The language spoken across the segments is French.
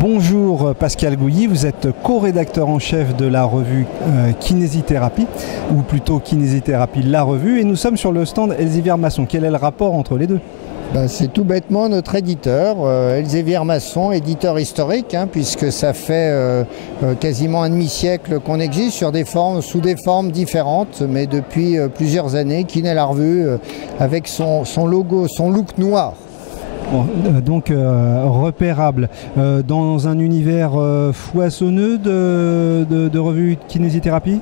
Bonjour Pascal Gouilly, vous êtes co-rédacteur en chef de la revue Kinésithérapie, ou plutôt Kinésithérapie la revue, et nous sommes sur le stand Elsevier Masson. Quel est le rapport entre les deux ? C'est tout bêtement notre éditeur, Elsevier Masson, éditeur historique, puisque ça fait quasiment un demi-siècle qu'on existe sous des formes différentes, mais depuis plusieurs années, Kiné la revue, avec son logo, son look noir. Bon, donc repérable dans un univers foisonneux de revues kinésithérapie.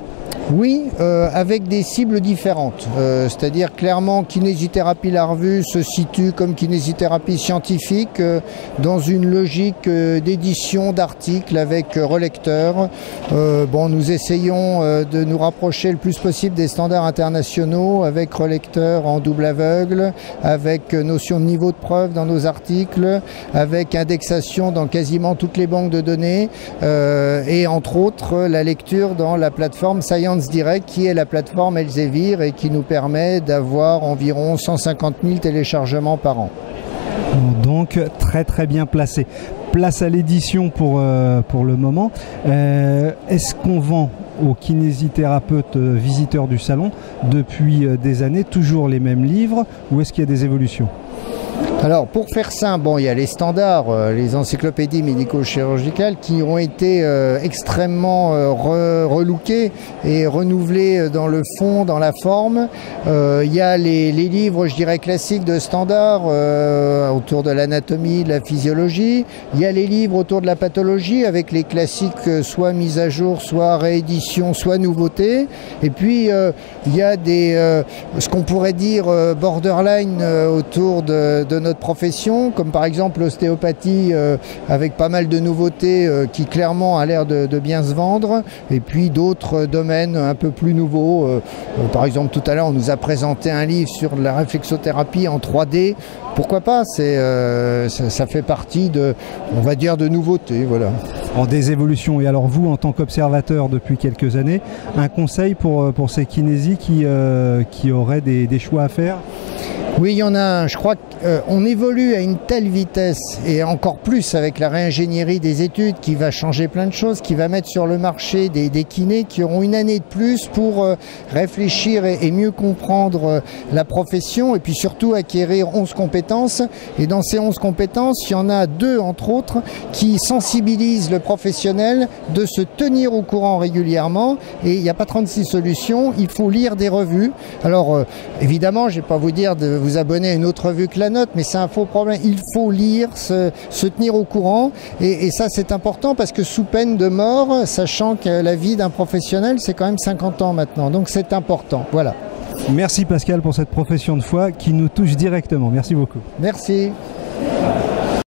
Oui, avec des cibles différentes. C'est-à-dire clairement, Kinésithérapie la revue se situe comme kinésithérapie scientifique dans une logique d'édition d'articles avec relecteurs. Nous essayons de nous rapprocher le plus possible des standards internationaux avec relecteurs en double aveugle, avec notion de niveau de preuve dans nos articles, avec indexation dans quasiment toutes les banques de données et entre autres la lecture dans la plateforme Science Direct, qui est la plateforme Elsevier et qui nous permet d'avoir environ 150 000 téléchargements par an. Donc très bien placé. Place à l'édition pour le moment. Est-ce qu'on vend aux kinésithérapeutes visiteurs du salon depuis des années toujours les mêmes livres, ou est-ce qu'il y a des évolutions ? Alors pour faire simple, il y a les standards, les encyclopédies médico-chirurgicales qui ont été extrêmement relookées et renouvelées dans le fond, dans la forme. Il y a les livres, je dirais, classiques de standards autour de l'anatomie, de la physiologie. Il y a les livres autour de la pathologie avec les classiques soit mis à jour, soit réédition, soit nouveautés. Et puis il y a ce qu'on pourrait dire borderline autour de notre profession, comme par exemple l'ostéopathie avec pas mal de nouveautés qui clairement a l'air de bien se vendre, et puis d'autres domaines un peu plus nouveaux. Par exemple, tout à l'heure on nous a présenté un livre sur la réflexothérapie en 3D. Pourquoi pas, ça fait partie de nouveautés. Voilà. En des évolutions. Et alors vous, en tant qu'observateur depuis quelques années, un conseil pour ces kinésies qui auraient des choix à faire ? Oui, il y en a un. Je crois qu'on évolue à une telle vitesse, et encore plus avec la réingénierie des études qui va changer plein de choses, qui va mettre sur le marché des kinés qui auront une année de plus pour réfléchir et mieux comprendre la profession, et puis surtout acquérir 11 compétences. Et dans ces 11 compétences, il y en a 2, entre autres, qui sensibilisent le professionnel de se tenir au courant régulièrement. Et il n'y a pas 36 solutions, il faut lire des revues. Alors, évidemment, je ne vais pas vous dire de vous abonner à une autre revue que la nôtre, mais c'est un faux problème. Il faut lire, se tenir au courant, et ça c'est important parce que sous peine de mort, sachant que la vie d'un professionnel c'est quand même 50 ans maintenant, donc c'est important. Voilà. Merci Pascal pour cette profession de foi qui nous touche directement. Merci beaucoup. Merci.